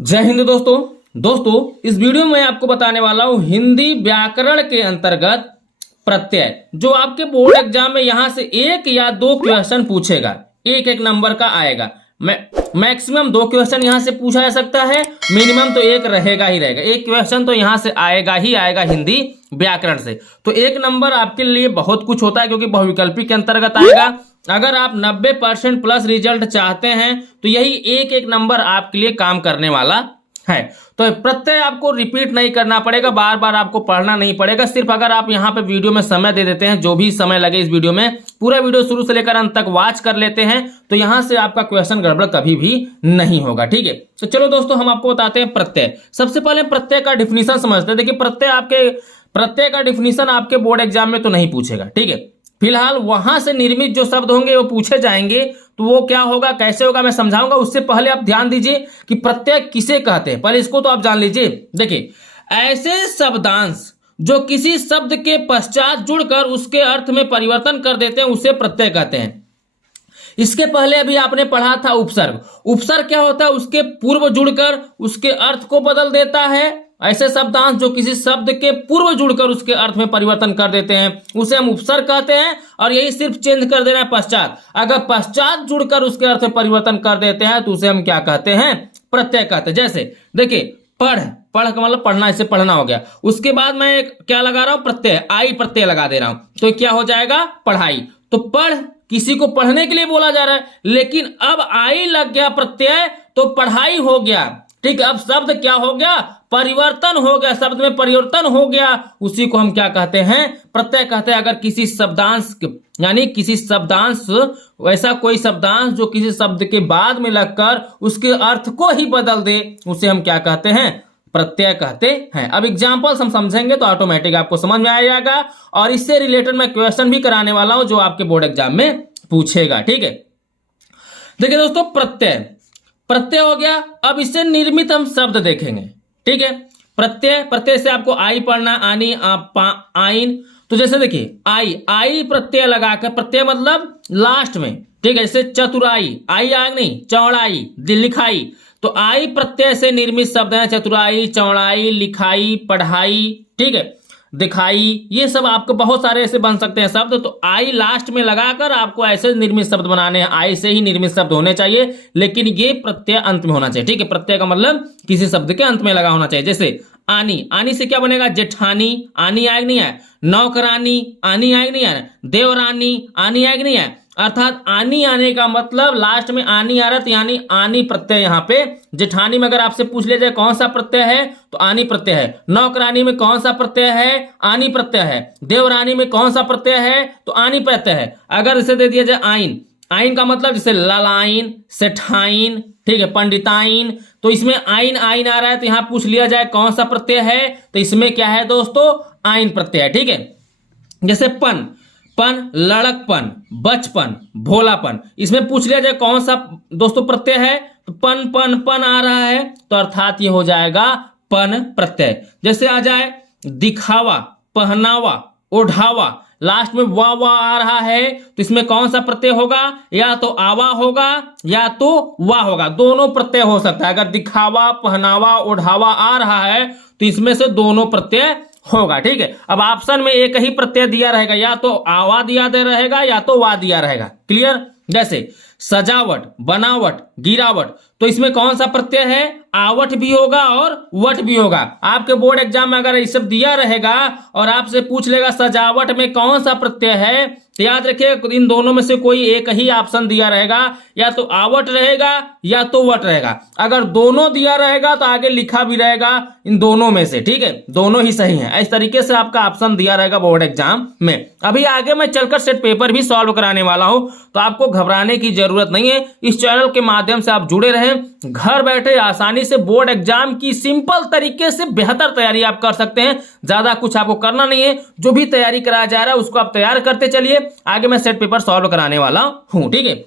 जय हिंद दोस्तों इस वीडियो में मैं आपको बताने वाला हूं हिंदी व्याकरण के अंतर्गत प्रत्यय जो आपके बोर्ड एग्जाम में यहां से एक या दो क्वेश्चन पूछेगा। एक एक नंबर का आएगा। मैक्सिमम दो क्वेश्चन यहां से पूछा जा सकता है, मिनिमम तो एक रहेगा ही रहेगा। एक क्वेश्चन तो यहां से आएगा ही आएगा हिंदी व्याकरण से। तो एक नंबर आपके लिए बहुत कुछ होता है क्योंकि बहुविकल्पी के अंतर्गत आएगा। अगर आप 90% प्लस रिजल्ट चाहते हैं तो यही एक एक नंबर आपके लिए काम करने वाला है। तो प्रत्यय आपको रिपीट नहीं करना पड़ेगा, बार बार आपको पढ़ना नहीं पड़ेगा। सिर्फ अगर आप यहाँ पे वीडियो में समय दे देते हैं, जो भी समय लगे इस वीडियो में, पूरा वीडियो शुरू से लेकर अंत तक वॉच कर लेते हैं तो यहाँ से आपका क्वेश्चन गड़बड़ कभी भी नहीं होगा। ठीक है, तो चलो दोस्तों हम आपको बताते हैं प्रत्यय। सबसे पहले प्रत्यय का डिफिनीशन समझते हैं। देखिए प्रत्यय का डिफिनीशन आपके बोर्ड एग्जाम में तो नहीं पूछेगा। ठीक है, फिलहाल वहां से निर्मित जो शब्द होंगे वो पूछे जाएंगे, तो वो क्या होगा कैसे होगा मैं समझाऊंगा। उससे पहले आप ध्यान दीजिए कि प्रत्यय किसे कहते हैं, पहले इसको तो आप जान लीजिए। देखिए, ऐसे शब्दांश जो किसी शब्द के पश्चात जुड़कर उसके अर्थ में परिवर्तन कर देते हैं उसे प्रत्यय कहते हैं। इसके पहले अभी आपने पढ़ा था उपसर्ग। उपसर्ग क्या होता है? उसके पूर्व जुड़कर उसके अर्थ को बदल देता है। ऐसे शब्दांश जो किसी शब्द के पूर्व जुड़कर उसके अर्थ में परिवर्तन कर देते हैं उसे हम उपसर्ग कहते हैं। और यही सिर्फ चेंज कर देना है पश्चात। अगर पश्चात जुड़कर उसके अर्थ में परिवर्तन कर देते हैं तो उसे हम क्या कहते हैं? प्रत्यय कहते हैं। जैसे देखिए, पढ़ का मतलब पढ़ना, इसे पढ़ना हो गया। उसके बाद मैं क्या लगा रहा हूं? प्रत्यय, आई प्रत्यय लगा दे रहा हूं, तो क्या हो जाएगा? पढ़ाई। तो पढ़ किसी को पढ़ने के लिए बोला जा रहा है, लेकिन अब आई लग गया प्रत्यय तो पढ़ाई हो गया। ठीक है, अब शब्द क्या हो गया? परिवर्तन हो गया, शब्द में परिवर्तन हो गया। उसी को हम क्या कहते हैं? प्रत्यय कहते हैं। अगर किसी शब्दांश यानी किसी शब्दांश, ऐसा कोई शब्दांश जो किसी शब्द के बाद में लगकर उसके अर्थ को ही बदल दे उसे हम क्या कहते हैं? प्रत्यय कहते हैं। अब एग्जाम्पल्स हम समझेंगे तो ऑटोमेटिक आपको समझ में आ जाएगा। और इससे रिलेटेड मैं क्वेश्चन भी कराने वाला हूं जो आपके बोर्ड एग्जाम में पूछेगा। ठीक है, देखिए दोस्तों, प्रत्यय हो गया। अब इससे निर्मित हम शब्द देखेंगे। ठीक है, प्रत्यय से आपको आई पढ़ना, आनी, आइन। तो जैसे देखिए, आई प्रत्यय लगाकर, प्रत्यय मतलब लास्ट में। ठीक है, जैसे चतुराई, आई आग नहीं, चौड़ाई, लिखाई। तो आई प्रत्यय से निर्मित शब्द है चतुराई, चौड़ाई, लिखाई, पढ़ाई। ठीक है, दिखाई, ये सब आपको बहुत सारे ऐसे बन सकते हैं शब्द। तो आई लास्ट में लगाकर आपको ऐसे निर्मित शब्द बनाने हैं। आई से ही निर्मित शब्द होने चाहिए, लेकिन ये प्रत्यय अंत में होना चाहिए। ठीक है, प्रत्यय का मतलब किसी शब्द के अंत में लगा होना चाहिए। जैसे आनी से क्या बनेगा? जेठानी, आनी आएग नहीं है। नौकरानी, आनी आएग नहीं है। देवरानी, आनी आएग नहीं है। अर्थात आनी आने का मतलब लास्ट में आनी आ रहा है, यानी आनी प्रत्यय यहाँ पे। जेठानी में अगर आपसे पूछ लिया जाए कौन सा प्रत्यय है तो आनी प्रत्यय है। नौकरानी में कौन सा प्रत्यय है? आनी प्रत्यय है। देवरानी में कौन सा प्रत्यय है? तो आनी प्रत्यय है। अगर इसे दे दिया जाए आइन का मतलब जैसे ललाइन, सेठाइन, ठीक है, पंडिताइन, तो इसमें आइन आ रहा है तो यहां पूछ लिया जाए कौन सा प्रत्यय है तो इसमें क्या है दोस्तों? आइन प्रत्यय है। ठीक है, जैसे पन, लड़कपन, बचपन, भोलापन, इसमें पूछ लिया जाए कौन सा दोस्तों प्रत्यय है तो पन आ रहा है, तो अर्थात ये हो जाएगा पन प्रत्यय। जैसे आ जाए दिखावा, पहनावा, ओढ़ावा, लास्ट में वा आ रहा है तो इसमें कौन सा प्रत्यय होगा? या तो आवा होगा या तो वा होगा। दोनों प्रत्यय हो सकता है। अगर दिखावा, पहनावा, ओढ़ावा आ रहा है तो इसमें से दोनों प्रत्यय होगा। ठीक है, अब ऑप्शन में एक ही प्रत्यय दिया रहेगा, या तो आवा दिया दे रहेगा या तो वा दिया रहेगा। क्लियर? जैसे सजावट, बनावट, गिरावट, तो इसमें कौन सा प्रत्यय है? आवट भी होगा और वट भी होगा। आपके बोर्ड एग्जाम में अगर ये सब दिया रहेगा और आपसे पूछ लेगा सजावट में कौन सा प्रत्यय है तो याद रखिए इन दोनों में से कोई एक ही ऑप्शन दिया रहेगा, या तो आवट रहेगा या तो वट रहेगा। अगर दोनों दिया रहेगा तो आगे लिखा भी रहेगा इन दोनों में से। ठीक है, दोनों ही सही है। इस तरीके से आपका ऑप्शन दिया रहेगा बोर्ड एग्जाम में। अभी आगे मैं चलकर सेट पेपर भी सॉल्व कराने वाला हूं, तो आपको घबराने की जरूरत नहीं है। इस चैनल के माध्यम से आप जुड़े रहें, घर बैठे आसानी से बोर्ड एग्जाम की सिंपल तरीके से बेहतर तैयारी आप कर सकते हैं। ज्यादा कुछ आपको करना नहीं है, जो भी तैयारी कराया जा रहा है उसको आप तैयार करते चलिए। आगे मैं सेट पेपर सॉल्व कराने वाला हूं। ठीक है,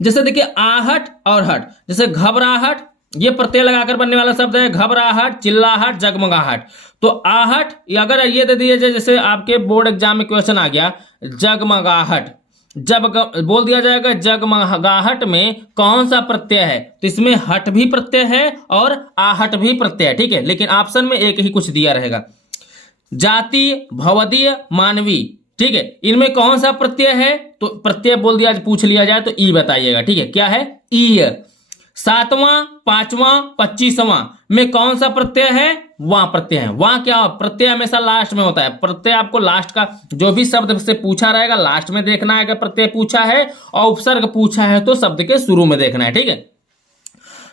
जैसे देखिए आहट और हट, जैसे घबराहट, ये प्रत्यय लगाकर बनने वाला शब्द है। घबराहट, चिल्लाहट, जगमगाहट। तो आहट अगर ये दे दिए जैसे आपके बोर्ड एग्जाम में क्वेश्चन आ गया जगमगाहट, बोल दिया जाएगा जगमगाहट में कौन सा प्रत्यय है, तो इसमें हट भी प्रत्यय है और आहट भी प्रत्यय है, ठीक है, लेकिन ऑप्शन में एक ही कुछ दिया रहेगा। जाति, भवदीय, मानवी, ठीक है, इनमें कौन सा प्रत्यय है, तो प्रत्यय बोल दिया, पूछ लिया जाए तो ई बताइएगा, ठीक है, क्या है, ई। सातवां, पांचवां, 25वां में कौन सा प्रत्यय है, वहां प्रत्यय है। वहां क्या प्रत्यय हमेशा लास्ट में होता है, प्रत्यय आपको लास्ट का जो भी शब्द से पूछा रहेगा लास्ट में देखना है, अगर प्रत्यय पूछा है और उपसर्ग पूछा है तो शब्द के शुरू में देखना है, ठीक है।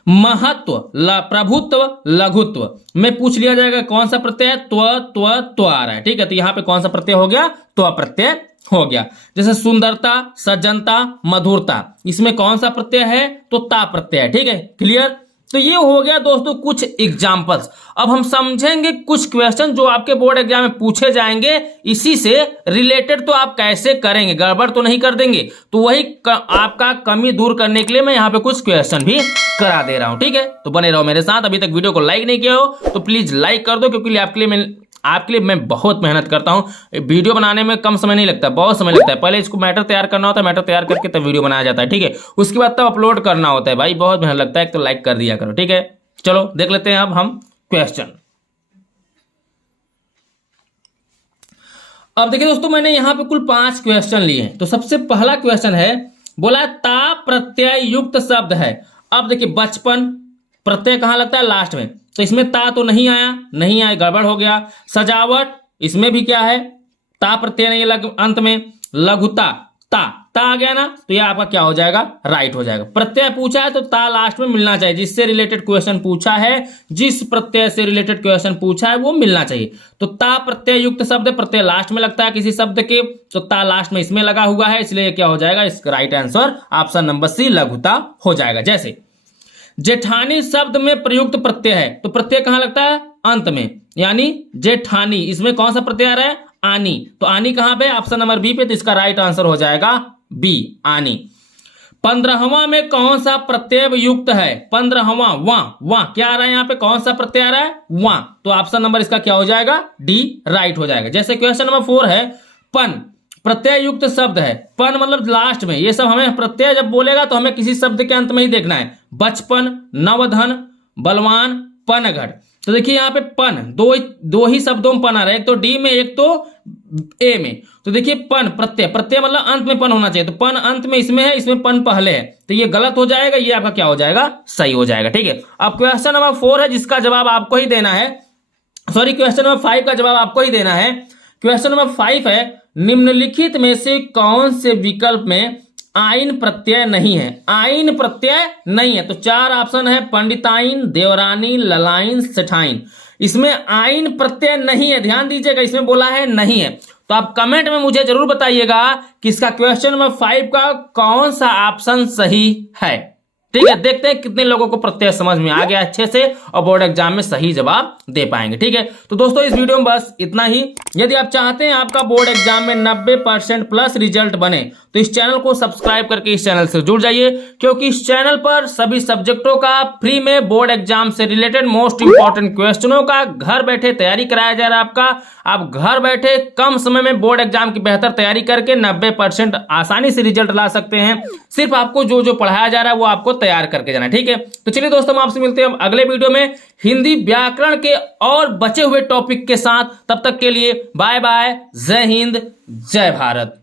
महत्व, प्रभुत्व, लघुत्व में पूछ लिया जाएगा कौन सा प्रत्यय है, त्व आ रहा है, ठीक है, तो यहां पे कौन सा प्रत्यय हो गया, त्व प्रत्यय हो गया। जैसे सुंदरता, सज्जनता, मधुरता, इसमें कौन सा प्रत्यय है, तो ता प्रत्यय है, ठीक है, क्लियर। तो ये हो गया दोस्तों कुछ एग्जाम्पल्स। अब हम समझेंगे कुछ क्वेश्चन जो आपके बोर्ड एग्जाम में पूछे जाएंगे, इसी से रिलेटेड तो आप कैसे करेंगे, गड़बड़ तो नहीं कर देंगे, तो वही आपका कमी दूर करने के लिए मैं यहाँ पे कुछ क्वेश्चन भी करा दे रहा हूँ, ठीक है। तो बने रहो मेरे साथ। अभी तक वीडियो को लाइक नहीं किया हो तो प्लीज लाइक कर दो, क्योंकि आपके लिए मैं बहुत मेहनत करता हूं। वीडियो बनाने में कम समय नहीं लगता, बहुत समय लगता है। पहले इसको मैटर तैयार करना होता है, मैटर तैयार करके तब वीडियो बनाया जाता है, ठीक है, उसके बाद तब अपलोड करना होता है। भाई बहुत मेहनत लगता है, तो लाइक कर दिया करो, ठीक है। चलो देख लेते हैं अब हम क्वेश्चन। अब देखिए दोस्तों, मैंने यहां पे कुल 5 क्वेश्चन लिए हैं। तो सबसे पहला क्वेश्चन है, बोला ता प्रत्यय युक्त शब्द है। अब देखिए बचपन प्रत्यय कहां लगता है, लास्ट में, तो इसमें ता तो नहीं आया, गड़बड़ हो गया। सजावट, इसमें भी क्या है, ता प्रत्यय नहीं है अंत में। लघुता, ता आ गया ना, तो ये आपका क्या हो जाएगा, राइट हो जाएगा। प्रत्यय पूछा है तो ता लास्ट में मिलना चाहिए, जिससे रिलेटेड क्वेश्चन पूछा है, जिस प्रत्यय से रिलेटेड क्वेश्चन पूछा है वो मिलना चाहिए। तो ता प्रत्यय युक्त शब्द, प्रत्यय लास्ट में लगता है किसी शब्द के, तो ता लास्ट में इसमें लगा हुआ है, इसलिए क्या हो जाएगा, इसका right answer option number C लघुता हो जाएगा। जैसे जेठानी शब्द में प्रयुक्त प्रत्यय है, तो प्रत्यय कहां लगता है, अंत में, यानी जेठानी, इसमें कौन सा प्रत्यय आ रहा है, आनी, तो आनी कहां पे, ऑप्शन नंबर बी पे, तो इसका राइट आंसर हो जाएगा बी, आनी। 15वां में कौन सा प्रत्यय युक्त है, 15वां, वां क्या आ रहा है यहाँ पे, कौन सा प्रत्यय आ रहा है, वां, तो ऑप्शन नंबर इसका क्या हो जाएगा, डी राइट हो जाएगा। जैसे क्वेश्चन नंबर 4 है, पन प्रत्यय युक्त शब्द है, पन मतलब लास्ट में, ये सब हमें प्रत्यय जब बोलेगा तो हमें किसी शब्द के अंत में ही देखना है। बचपन, नवधन, बलवान, पनघट, तो देखिए यहाँ पे पन दो ही शब्दों में पन आ रहा है, एक तो डी में एक तो ए में। तो देखिए पन प्रत्यय मतलब अंत में पन होना चाहिए, तो पन अंत में इसमें है, इसमें पन पहले है, तो ये गलत हो जाएगा, ये आपका क्या हो जाएगा, सही हो जाएगा, ठीक है। अब क्वेश्चन नंबर 4 है, जिसका जवाब आपको ही देना है, सॉरी क्वेश्चन नंबर 5 का जवाब आपको ही देना है। क्वेश्चन नंबर 5 है, निम्नलिखित में से कौन से विकल्प में आइन प्रत्यय नहीं है, आइन प्रत्यय नहीं है, तो 4 ऑप्शन है, पंडिताइन, देवरानी, ललाइन, सेठाइन, इसमें आइन प्रत्यय नहीं है, ध्यान दीजिएगा, इसमें बोला है नहीं है। तो आप कमेंट में मुझे जरूर बताइएगा कि इसका क्वेश्चन नंबर 5 का कौन सा ऑप्शन सही है, ठीक है। देखते हैं कितने लोगों को प्रत्यय समझ में आ गया अच्छे से और बोर्ड एग्जाम में सही जवाब दे पाएंगे, ठीक है। तो दोस्तों इस वीडियो में बस इतना ही। यदि आप चाहते हैं आपका बोर्ड एग्जाम में 90% प्लस रिजल्ट बने, तो इस चैनल को सब्सक्राइब करके इस चैनल से जुड़ जाइए, क्योंकि इस चैनल पर सभी सब्जेक्टों का फ्री में बोर्ड एग्जाम से रिलेटेड मोस्ट इंपॉर्टेंट क्वेश्चनों का घर बैठे तैयारी कराया जा रहा है आपका। आप घर बैठे कम समय में बोर्ड एग्जाम की बेहतर तैयारी करके 90% आसानी से रिजल्ट ला सकते हैं। सिर्फ आपको जो पढ़ाया जा रहा है वो आपको तैयार करके जाना है, ठीक है। तो चलिए दोस्तों, हम आपसे मिलते हैं अगले वीडियो में हिंदी व्याकरण के और बचे हुए टॉपिक के साथ। तब तक के लिए बाय बाय, जय हिंद, जय भारत।